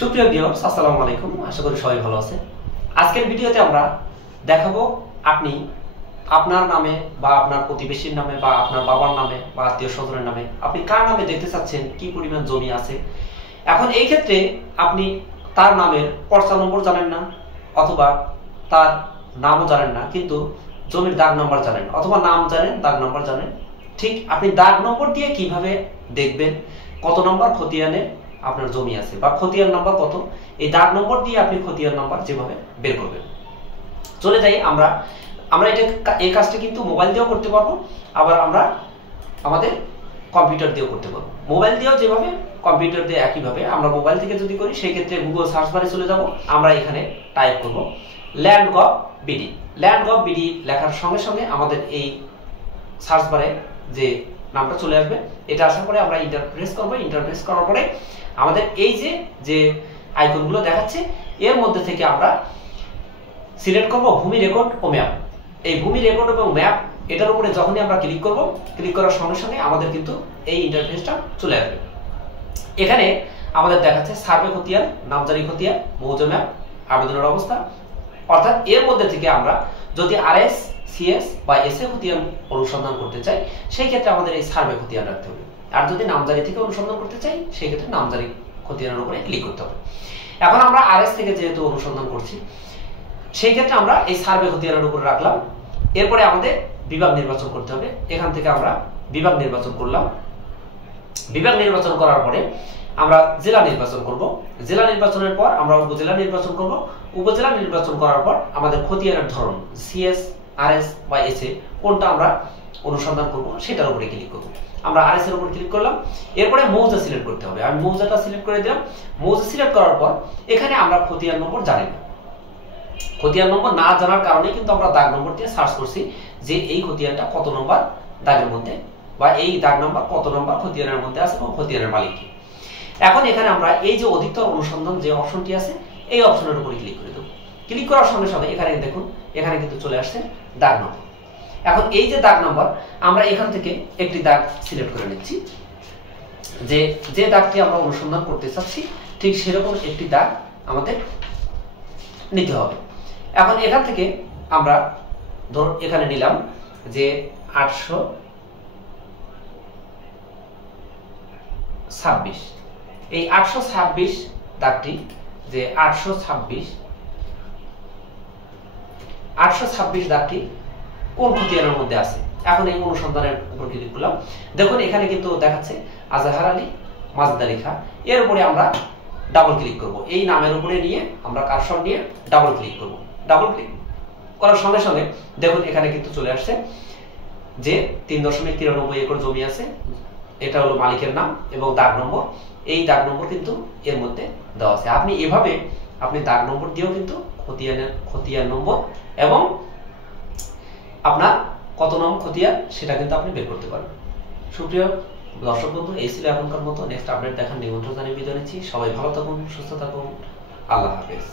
সুপ্রিয় ভিউয়ার্স, আসসালামু আলাইকুম। আশা করি সবাই ভালো আছেন। আজকের ভিডিওতে আমরা দেখাবো আপনি আপনার নামে বা আপনার প্রতিবেশীর নামে বা আপনার বাবার নামে বা আত্মীয় স্বজনের নামে আপনি কার নামে দেখতে চাচ্ছেন, কি পরিমাণ জমি আছে। এখন এই ক্ষেত্রে আপনি তার নামের পর্চা নম্বর জানেন না, অথবা তার নামও জানেন না, কিন্তু জমির দাগ নম্বর জানেন, অথবা নাম জানেন, দাগ নম্বর জানেন। ঠিক আপনি দাগ নম্বর দিয়ে কিভাবে দেখবেন কত নম্বর খতিয়ানে আপনার জমি আছে বা খতিয়ান নাম্বার কত, এই দাগ নম্বর দিয়ে আপনি খতিয়ান নাম্বার যেভাবে বের করবেন। চলে যাই আমরা এই কাজটা কিন্তু মোবাইল দিয়েও করতে পারবো, আবার আমরা আমাদের কম্পিউটার দিয়েও করতে পারবো। মোবাইল দিয়েও যেভাবে, কম্পিউটার দিয়ে একইভাবে। আমরা মোবাইল থেকে যদি করি সেই ক্ষেত্রে গুগল সার্চ বারে চলে যাব। আমরা এখানে টাইপ করব land gov BD. Land gov BD লেখার সঙ্গে সঙ্গে আমাদের এই সার্চ বারে যে নামটা চলে আসবে, এটা আসার পরে আমরা ইন্টারপ্রেস করব। ইন্টারপ্রেস করার পরে আমাদের এই যে আইকনগুলো দেখাচ্ছে, এর মধ্যে থেকে আমরা সিলেক্ট করব ভূমি রেকর্ড ও ম্যাপ। এই ভূমি রেকর্ড এবং ম্যাপ এটার উপরে যখনই আমরা ক্লিক করব, ক্লিক করার সঙ্গে সঙ্গে আমাদের কিন্তু এই ইন্টারফেসটা চলে আসবে। এখানে আমাদের দেখাচ্ছে সার্ভে খতিয়ান, নামজারি খতিয়ান, মৌজা ম্যাপ, আবেদনের অবস্থা। অর্থাৎ এর মধ্যে থেকে আমরা যদি আরএস, সিএস বা এসএ খতিয়ান অনুসন্ধান করতে চাই, সেই ক্ষেত্রে আমাদের এই সার্ভে খতিয়ান রাখতে হবে। আর যদি নামজারি থেকে অনুসন্ধান করতে চাই, সেই ক্ষেত্রে নামজারি খতিয়ানের উপরে ক্লিক করতে হবে। এখন আমরা আরএস থেকে যেহেতু অনুসন্ধান করছি, সেই ক্ষেত্রে আমরা এই সার্ভে খতিয়ানের উপরে রাখলাম। এরপরে আমাদের বিভাগ নির্বাচন করতে হবে। এখান থেকে আমরা বিভাগ নির্বাচন করলাম। বিভাগ নির্বাচন করার পরে আমরা জেলা নির্বাচন করব। জেলা নির্বাচনের পর আমরা উপজেলা নির্বাচন করব। উপজেলা নির্বাচন করার পর আমাদের খতিয়ানের ধরন সিএস, আরএস বা এসএ কোনটা আমরা অনুসন্ধান করব সেটার উপরে ক্লিক করব। আমরা আরএস এর উপর ক্লিক করলাম। এরপরে মৌজা সিলেক্ট করতে হবে। আমি মৌজাটা সিলেক্ট করে দিলাম। মৌজা সিলেক্ট করার পর এখানে আমরা খতিয়ান নম্বর জানি না। খতিয়ান নম্বর না জানার কারণে কিন্তু আমরা দাগ নম্বর দিয়ে সার্চ করছি যে এই খতিয়ানটা কত নম্বর দাগের মধ্যে, বা এই দাগ নম্বর কত নম্বর খতিয়ানের মধ্যে আছে এবং খতিয়ানের মালিক কি। এখন এখানে আমরা এই যে অধিকতর অনুসন্ধান যে অপশনটি আছে, এই অপশনের উপরে ক্লিক করে দেব। ক্লিক করার সঙ্গে সঙ্গে এখানে দেখুন, এখানে কিন্তু চলে আসছে দাগ নম্বর। এখন এই যে দাগ নম্বর, আমরা এখান থেকে একটি দাগ সিলেক্ট করে নিচ্ছি। যে দাগটি আমরা অনুসন্ধান করতে চাচ্ছি, ঠিক সেরকম একটি দাগ আমাদের নিতে হবে। এখন এখান থেকে আমরা ধরুন এখানে নিলাম যে 826। এই 826 দাগটি, যে 826 দাগটি কোন খতিয়ানের মধ্যে আছে। এখন এই অনুসন্ধানের উপর ক্লিক করলাম। দেখুন এখানে কিন্তু দেখাচ্ছে আজহার আলী মাজদা লেখা। এর উপরে আমরা ডাবল ক্লিক করব। এই নামের উপরে নিয়ে আমরা কারসর নিয়ে ডাবল ক্লিক করব। ডাবল ক্লিক করার সঙ্গে সঙ্গে দেখুন এখানে কিন্তু চলে আসছে যে 3.93 একর জমি আছে। এটা হলো মালিকের নাম এবং দাগ নম্বর। এই দাগ নম্বর কিন্তু এর মধ্যে দেওয়া আছে। আপনি এভাবে আপনি দাগ নম্বর দিয়েও কিন্তু খতিয়ান নম্বর এবং আপনার কত নম্বর খতিয়ান সেটা কিন্তু আপনি বের করতে পারবেন। সুপ্রিয় দর্শক বন্ধু, এই ছিল এখনকার মতো। নেক্সট আপডেট দেখার নিমন্ত্রণ জানিয়ে বিদায় নিচ্ছি। সবাই ভালো থাকুন, সুস্থ থাকুন। আল্লাহ হাফেজ।